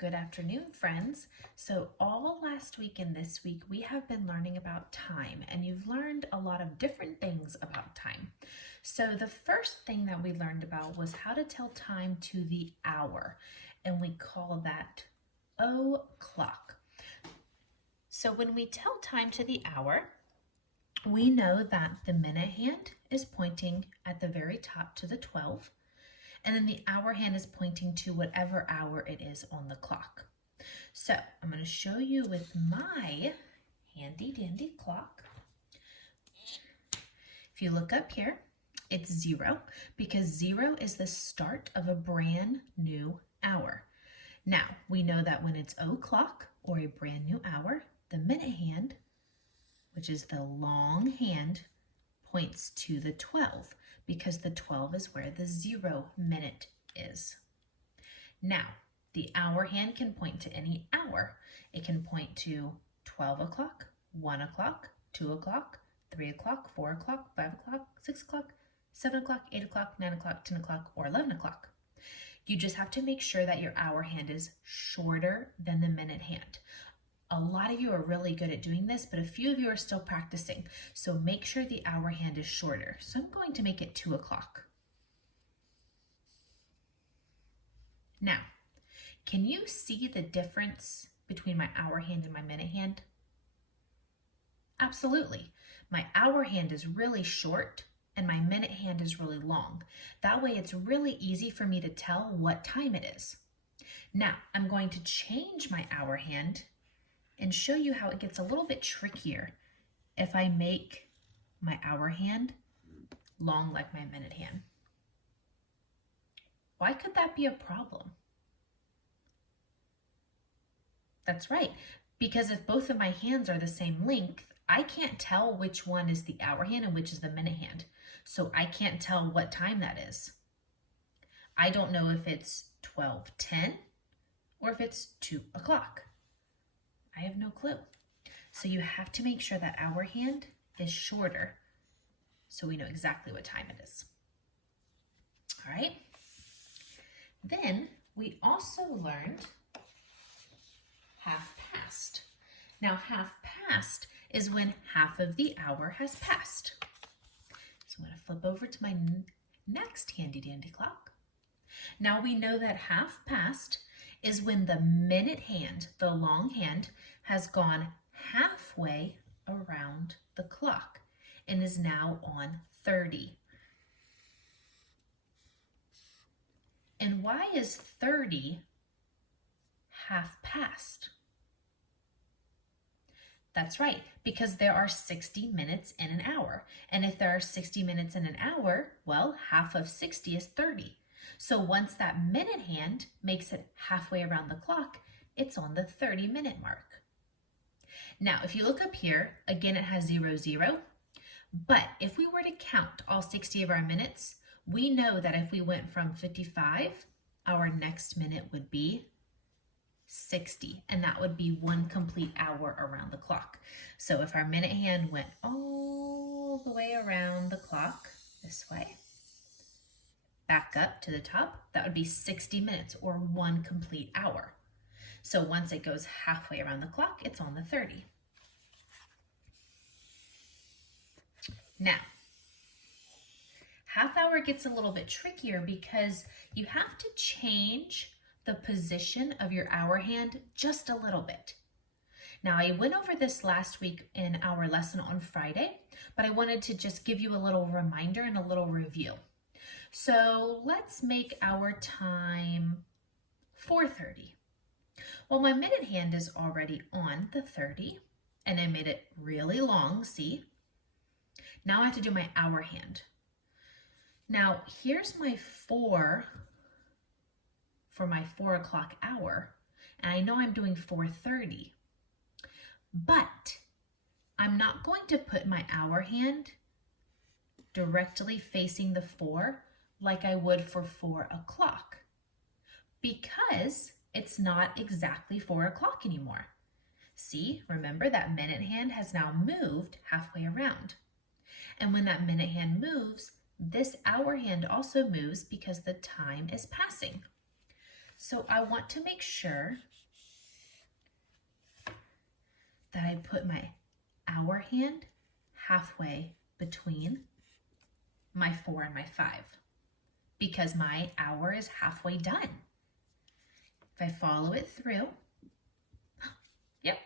Good afternoon, friends. So all last week and this week, we have been learning about time, and you've learned a lot of different things about time. So the first thing that we learned about was how to tell time to the hour, and we call that o'clock. So when we tell time to the hour, we know that the minute hand is pointing at the very top to the 12, and then the hour hand is pointing to whatever hour it is on the clock. So I'm going to show you with my handy dandy clock. If you look up here, it's 0 because 0 is the start of a brand new hour. Now we know that when it's o'clock or a brand new hour, the minute hand, which is the long hand, points to the 12 because the 12 is where the 0 minute is. Now, the hour hand can point to any hour. It can point to 12 o'clock, 1 o'clock, 2 o'clock, 3 o'clock, 4 o'clock, 5 o'clock, 6 o'clock, 7 o'clock, 8 o'clock, 9 o'clock, 10 o'clock, or 11 o'clock. You just have to make sure that your hour hand is shorter than the minute hand. A lot of you are really good at doing this, but a few of you are still practicing. So make sure the hour hand is shorter. So I'm going to make it 2 o'clock. Now, can you see the difference between my hour hand and my minute hand? Absolutely. My hour hand is really short and my minute hand is really long. That way it's really easy for me to tell what time it is. Now, I'm going to change my hour hand and show you how it gets a little bit trickier if I make my hour hand long like my minute hand. Why could that be a problem? That's right, because if both of my hands are the same length, I can't tell which one is the hour hand and which is the minute hand. So I can't tell what time that is. I don't know if it's 12:10 or if it's 2 o'clock. I have no clue. So you have to make sure that hour hand is shorter so we know exactly what time it is. All right. Then we also learned half past. Now half past is when half of the hour has passed. So I'm going to flip over to my next handy dandy clock. Now we know that half past is when the minute hand, the long hand, has gone halfway around the clock and is now on 30. And why is 30 half past? That's right, because there are 60 minutes in an hour. And if there are 60 minutes in an hour, well, half of 60 is 30. So once that minute hand makes it halfway around the clock, it's on the 30-minute mark. Now, if you look up here, again, it has 0, 0. But if we were to count all 60 of our minutes, we know that if we went from 55, our next minute would be 60, and that would be 1 complete hour around the clock. So if our minute hand went all the way around the clock this way, back up to the top, that would be 60 minutes or 1 complete hour. So once it goes halfway around the clock, it's on the 30. Now, half hour gets a little bit trickier because you have to change the position of your hour hand just a little bit. Now, I went over this last week in our lesson on Friday, but I wanted to just give you a little reminder and a little review. So let's make our time 4:30. Well, my minute hand is already on the 30, and I made it really long, see? Now I have to do my hour hand. Now, here's my 4 for my 4 o'clock hour, and I know I'm doing 4:30, but I'm not going to put my hour hand directly facing the 4 like I would for 4 o'clock because it's not exactly 4 o'clock anymore. See, remember that minute hand has now moved halfway around. And when that minute hand moves, this hour hand also moves because the time is passing. So I want to make sure that I put my hour hand halfway between my 4 and my 5 because my hour is halfway done. If I follow it through, yep,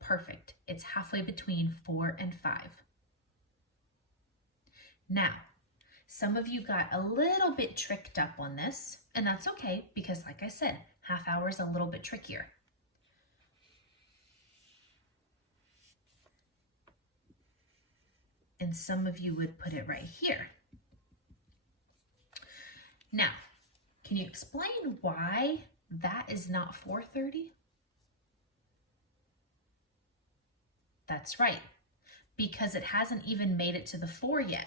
perfect. It's halfway between 4 and 5. Now, some of you got a little bit tricked up on this, and that's okay because like I said, half hour is a little bit trickier. And some of you would put it right here. Now, can you explain why that is not 4:30? That's right, because it hasn't even made it to the 4 yet.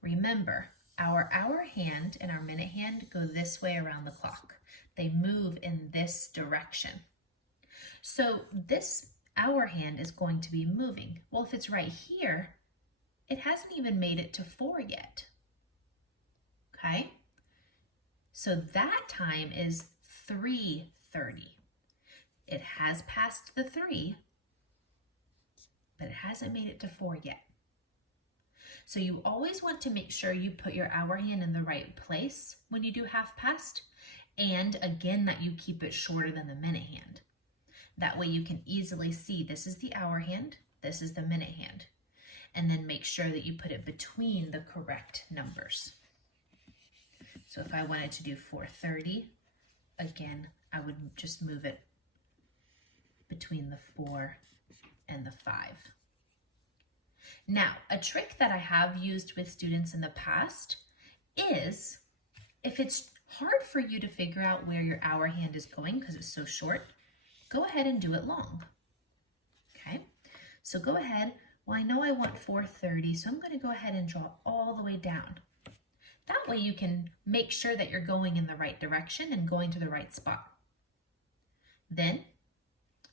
Remember, our hour hand and our minute hand go this way around the clock. They move in this direction. So this hour hand is going to be moving. Well, if it's right here, it hasn't even made it to 4 yet. Okay? So that time is 3:30. It has passed the 3, but it hasn't made it to 4 yet. So you always want to make sure you put your hour hand in the right place when you do half past, and again that you keep it shorter than the minute hand. That way you can easily see this is the hour hand, this is the minute hand, and then make sure that you put it between the correct numbers. So if I wanted to do 4:30, again, I would just move it between the 4 and the 5. Now, a trick that I have used with students in the past is if it's hard for you to figure out where your hour hand is going because it's so short, go ahead and do it long. Okay, so go ahead. Well, I know I want 4:30, so I'm going to go ahead and draw all the way down. That way you can make sure that you're going in the right direction and going to the right spot. Then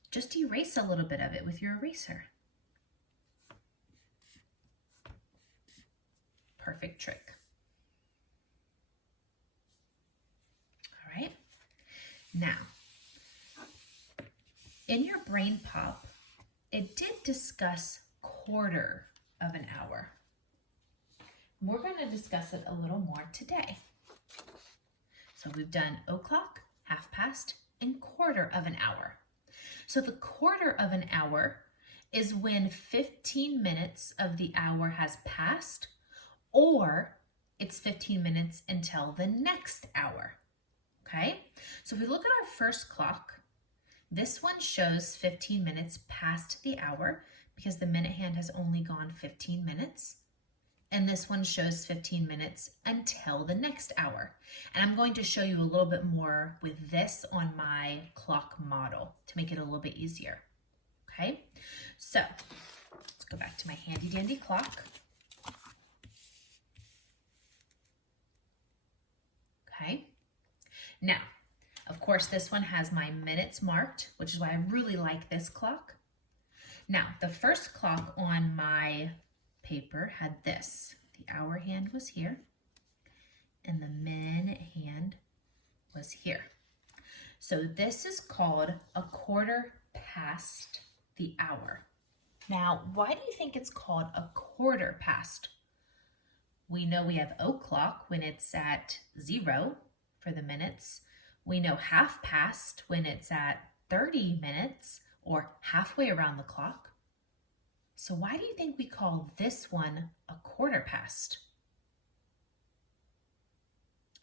just erase a little bit of it with your eraser. Perfect trick. All right. Now, in your BrainPOP, it did discuss quarter of an hour. We're going to discuss it a little more today. So we've done o'clock, half past, and quarter of an hour. So the quarter of an hour is when 15 minutes of the hour has passed, or it's 15 minutes until the next hour. Okay? So if we look at our first clock, this one shows 15 minutes past the hour because the minute hand has only gone 15 minutes. And this one shows 15 minutes until the next hour. And I'm going to show you a little bit more with this on my clock model to make it a little bit easier. Okay, so let's go back to my handy dandy clock. Okay, now, of course, this one has my minutes marked, which is why I really like this clock. Now, the first clock on my paper had this. The hour hand was here and the minute hand was here. So this is called a quarter past the hour. Now, why do you think it's called a quarter past? We know we have o'clock when it's at 0 for the minutes. We know half past when it's at 30 minutes or halfway around the clock. So why do you think we call this one a quarter past?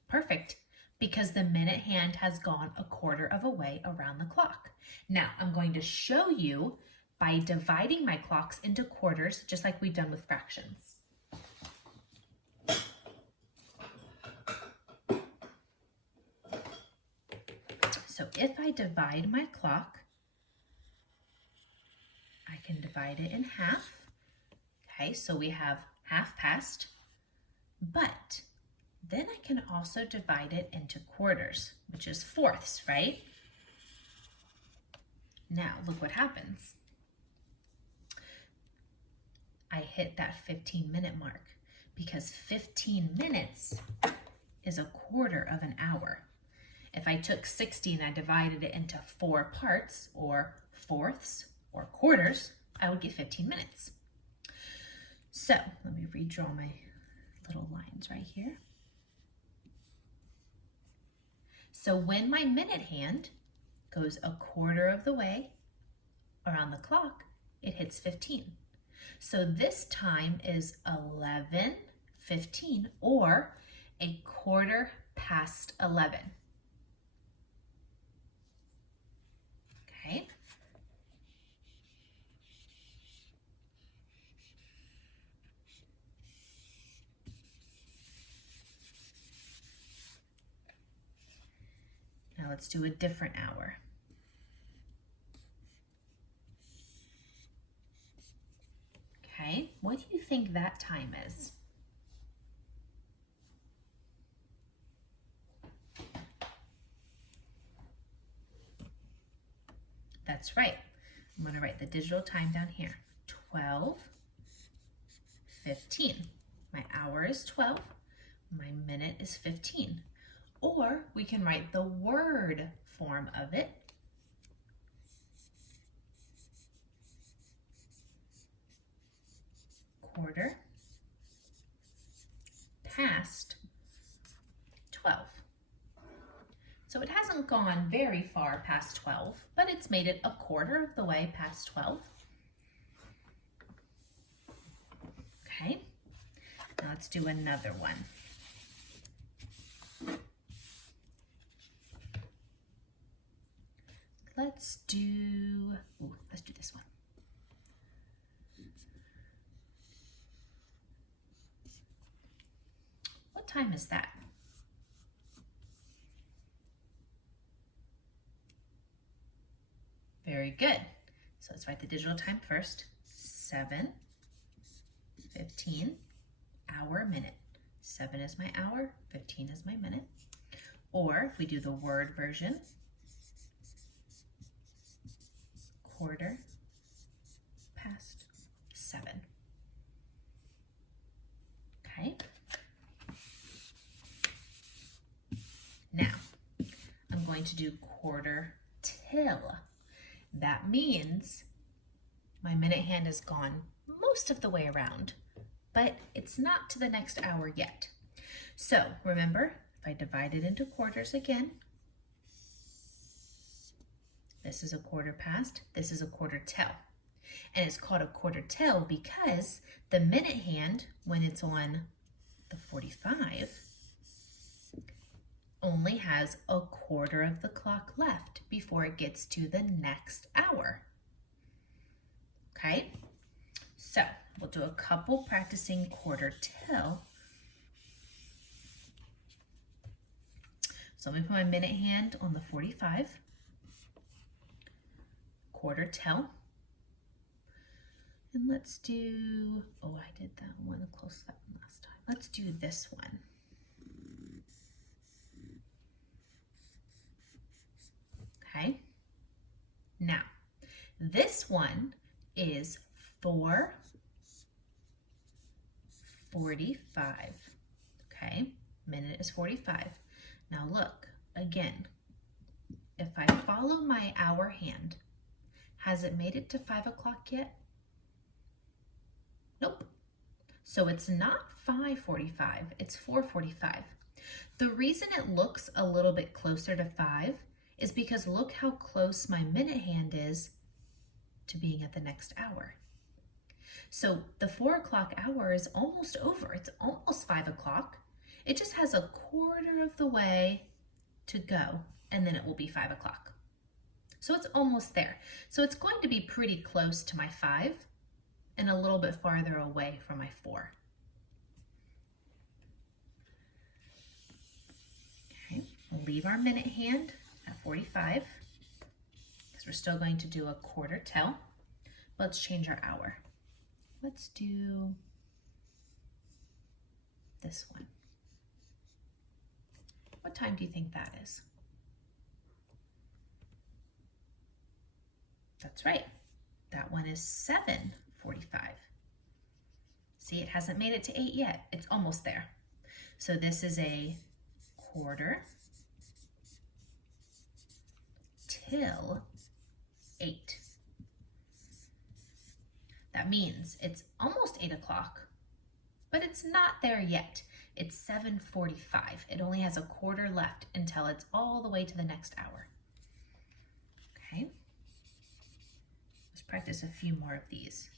Perfect, because the minute hand has gone a quarter of a way around the clock. Now I'm going to show you by dividing my clocks into quarters, just like we've done with fractions. So if I divide my clock, I can divide it in half. Okay, so we have half past, but then I can also divide it into quarters, which is fourths, right? Now, look what happens. I hit that 15-minute mark because 15 minutes is a quarter of an hour. If I took 60 and I divided it into 4 parts, or fourths, or quarters, I would get 15 minutes. So let me redraw my little lines right here. So when my minute hand goes a quarter of the way around the clock, it hits 15. So this time is 11:15, or a quarter past 11. Okay. Now let's do a different hour. Okay, what do you think that time is? That's right. I'm going to write the digital time down here. 12:15. My hour is 12. My minute is 15. Or we can write the word form of it. Quarter past 12. So it hasn't gone very far past 12, but it's made it a quarter of the way past 12. Okay, now let's do another one. Let's do this one. What time is that? Very good. So let's write the digital time first. 7:15, hour, minute. 7 is my hour, 15 is my minute. Or if we do the word version, quarter past 7. Okay. Now, I'm going to do quarter till. That means my minute hand has gone most of the way around, but it's not to the next hour yet. So remember, if I divide it into quarters again, this is a quarter past, this is a quarter till. And it's called a quarter till because the minute hand, when it's on the 45, only has a quarter of the clock left before it gets to the next hour. Okay, so we'll do a couple practicing quarter till. So let me put my minute hand on the 45, quarter till. And let's do, I did that one close to that one last time. Let's do this one. Okay, now this one is 4:45. Okay, minute is 45. Now look, again, if I follow my hour hand, has it made it to 5 o'clock yet? Nope. So it's not 5:45, it's 4:45. The reason it looks a little bit closer to 5 is because look how close my minute hand is to being at the next hour. So the 4 o'clock hour is almost over. It's almost 5 o'clock. It just has a quarter of the way to go, and then it will be 5 o'clock. So it's almost there. So it's going to be pretty close to my 5 and a little bit farther away from my 4. Okay, we'll leave our minute hand at 45 because we're still going to do a quarter till. Let's change our hour. Let's do this one. What time do you think that is? That's right. That one is 7:45. See, it hasn't made it to 8 yet. It's almost there. So this is a quarter till 8. That means it's almost 8 o'clock, but it's not there yet. It's 7:45. It only has a quarter left until it's all the way to the next hour. Okay, let's practice a few more of these.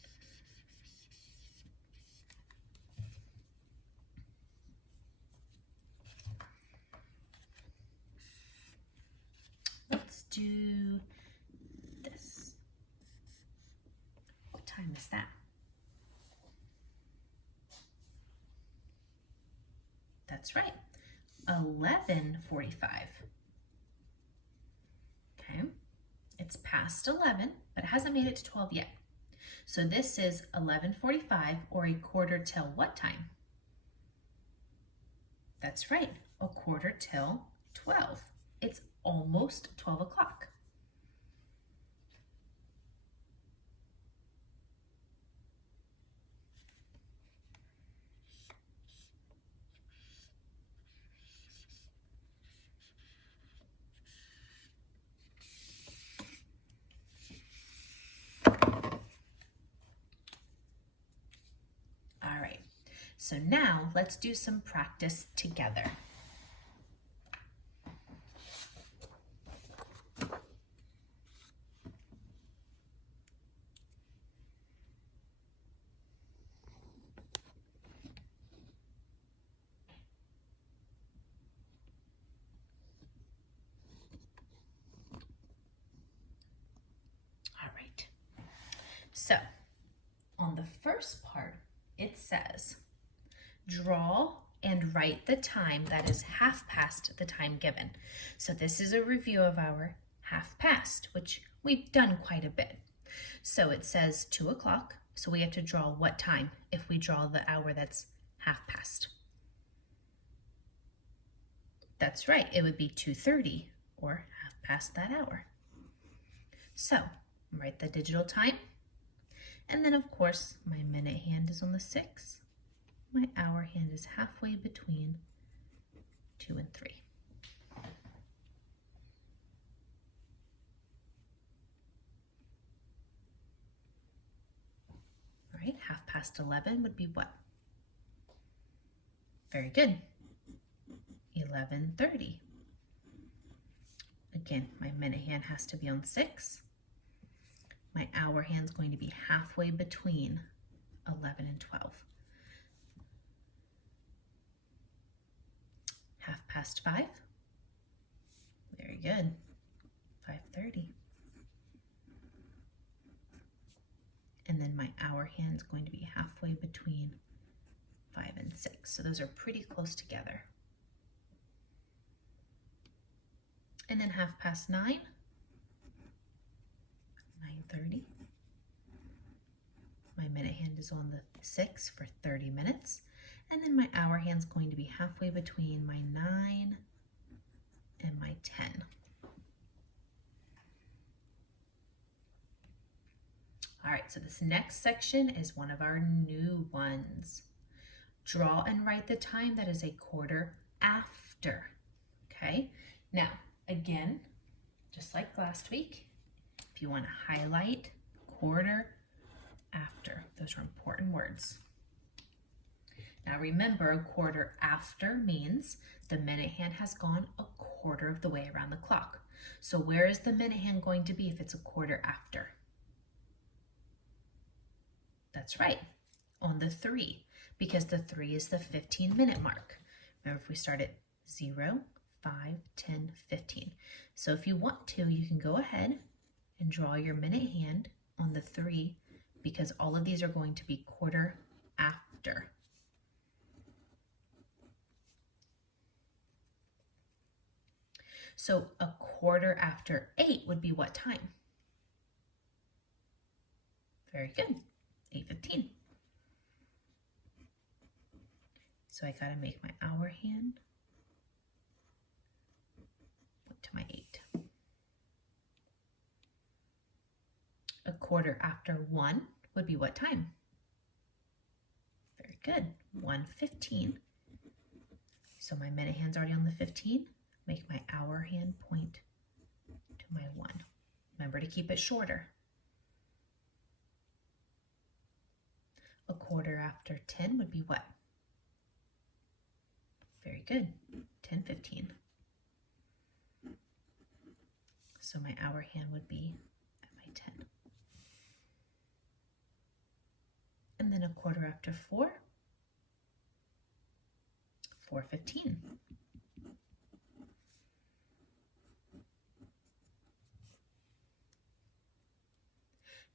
Let's do this. What time is that? That's right, 11:45. Okay, it's past 11, but it hasn't made it to 12 yet. So this is 11:45 or a quarter till what time? That's right, a quarter till 12. It's almost 12 o'clock. All right, so now let's do some practice together. All right, so on the first part, it says, draw and write the time that is half past the time given. So this is a review of our half past, which we've done quite a bit. So it says 2 o'clock, so we have to draw what time if we draw the hour that's half past? That's right, it would be 2:30 or half past that hour. So write the digital time. And then of course, my minute hand is on the 6. My hour hand is halfway between 2 and 3. All right, half past 11 would be what? Very good. 11:30. Again, my minute hand has to be on 6. My hour hand's going to be halfway between 11 and 12. Half past 5. Very good. 5:30. And then my hour hand's going to be halfway between 5 and 6. So those are pretty close together. And then half past 9. 9:30. My minute hand is on the 6 for 30 minutes. And then my hour hand's going to be halfway between my 9 and my 10. All right, so this next section is one of our new ones. Draw and write the time that is a quarter after. Okay, now again, just like last week, if you want to highlight quarter after, those are important words. Now remember, a quarter after means the minute hand has gone a quarter of the way around the clock. So where is the minute hand going to be if it's a quarter after? That's right, on the 3, because the 3 is the 15-minute mark. Remember, if we start at 0, 5, 10, 15. So if you want to, you can go ahead and draw your minute hand on the 3, because all of these are going to be quarter after. So a quarter after 8 would be what time? Very good, 8:15. So I gotta make my hour hand to my 8. A quarter after 1 would be what time? Very good, 1:15. So my minute hand's already on the 15. Make my hour hand point to my 1. Remember to keep it shorter. A quarter after 10 would be what? Very good, 10:15. So my hour hand would be at my 10. And then a quarter after 4, 4:15.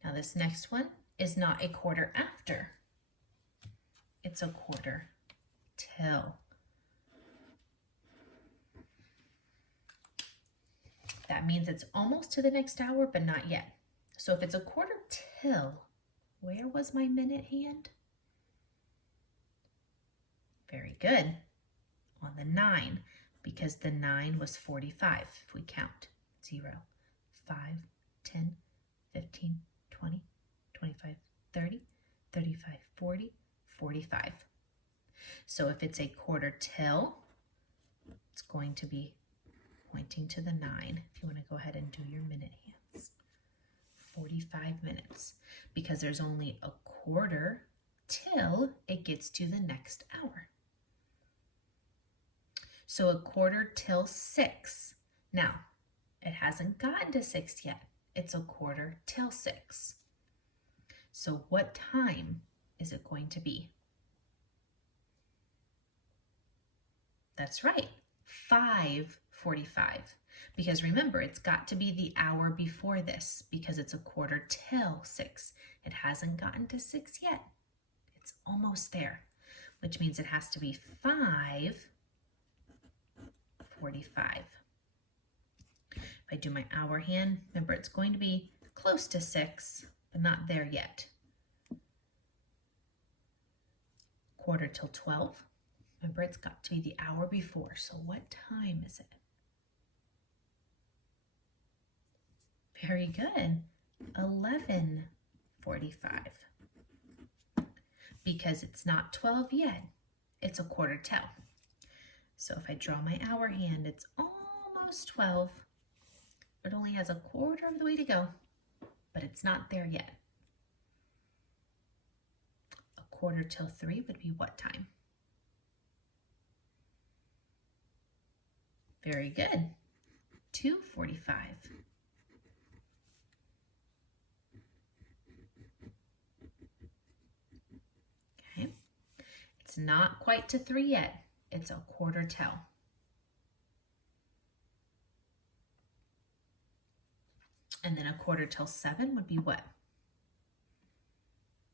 Now this next one is not a quarter after. It's a quarter till. That means it's almost to the next hour, but not yet. So if it's a quarter till, where was my minute hand? Very good. On the 9, because the 9 was 45, if we count. 0, 5, 10, 15, 20, 25, 30, 35, 40, 45. So if it's a quarter till, it's going to be pointing to the 9. If you want to go ahead and do your minute hands. 45 minutes, because there's only a quarter till it gets to the next hour. So a quarter till 6. Now, it hasn't gotten to 6 yet. It's a quarter till 6. So what time is it going to be? That's right, 5:45. Because remember, it's got to be the hour before this because it's a quarter till 6. It hasn't gotten to 6 yet. It's almost there, which means it has to be 5:45. If I do my hour hand, remember it's going to be close to 6, but not there yet. Quarter till 12. Remember, it's got to be the hour before. So what time is it? Very good. 11:45. Because it's not 12 yet. It's a quarter till. So if I draw my hour hand, it's almost 12. It only has a quarter of the way to go, but it's not there yet. A quarter till 3 would be what time? Very good. 2:45. Okay. It's not quite to 3 yet. It's a quarter till. And then a quarter till 7 would be what?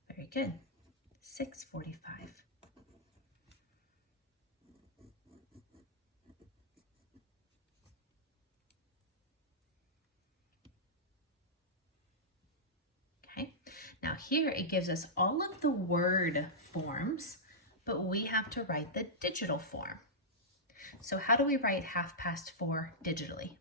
Very good. 6:45. Okay. Now here it gives us all of the word forms, but we have to write the digital form. So how do we write 4:30 digitally?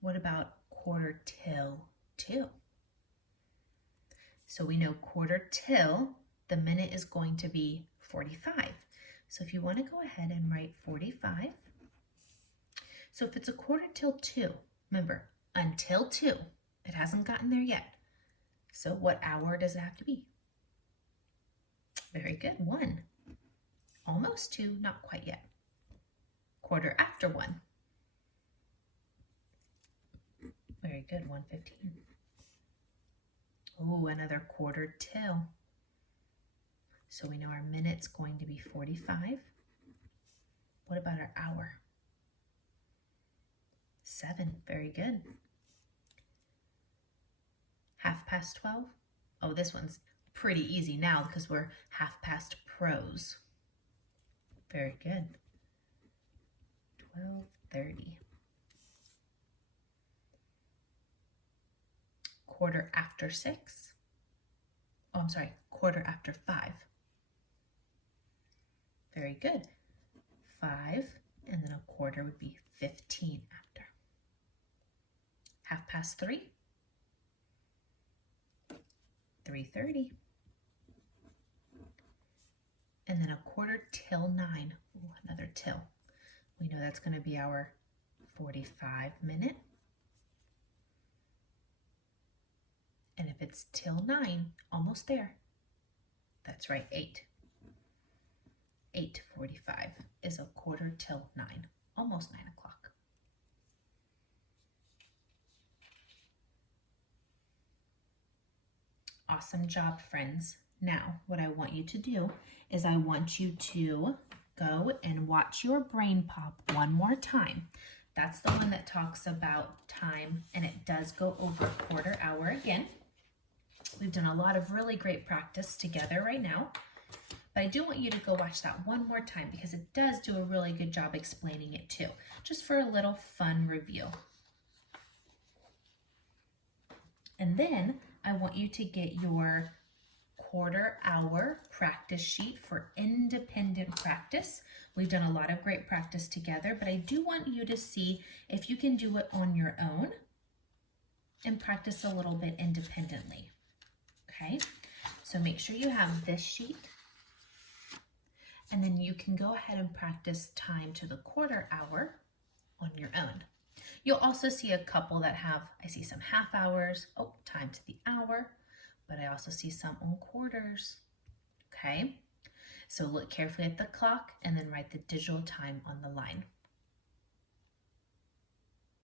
What about quarter till 2? So we know quarter till, the minute is going to be 45. So if you want to go ahead and write 45. So if it's a quarter till 2, remember, until 2, it hasn't gotten there yet. So what hour does it have to be? Very good, 1. Almost 2, not quite yet. Quarter after 1. Very good, 1:15. Oh, another quarter till. So we know our minute's going to be 45. What about our hour? 7, very good. 12:30. Oh, this one's pretty easy now because we're 12:30 pros. Very good. 12:30. Quarter after 6. Oh, I'm sorry, quarter after 5. Very good. 5, and then a quarter would be 15 after. 3:30. 3:30. And then a quarter till 9. another till. We know that's going to be our 45-minute. And if it's till 9, almost there. That's right, 8. 8:45 is a quarter till 9, almost 9 o'clock. Awesome job, friends. Now, what I want you to do is I want you to go and watch your BrainPOP one more time. That's the one that talks about time, and it does go over a quarter hour again. We've done a lot of really great practice together right now, but I do want you to go watch that one more time because it does do a really good job explaining it too, just for a little fun review. And then I want you to get your quarter hour practice sheet for independent practice. We've done a lot of great practice together, but I do want you to see if you can do it on your own and practice a little bit independently. Okay, so make sure you have this sheet, and then you can go ahead and practice time to the quarter hour on your own. You'll also see a couple that have, I see some half hours, time to the hour, but I also see some on quarters. Okay, so look carefully at the clock and then write the digital time on the line.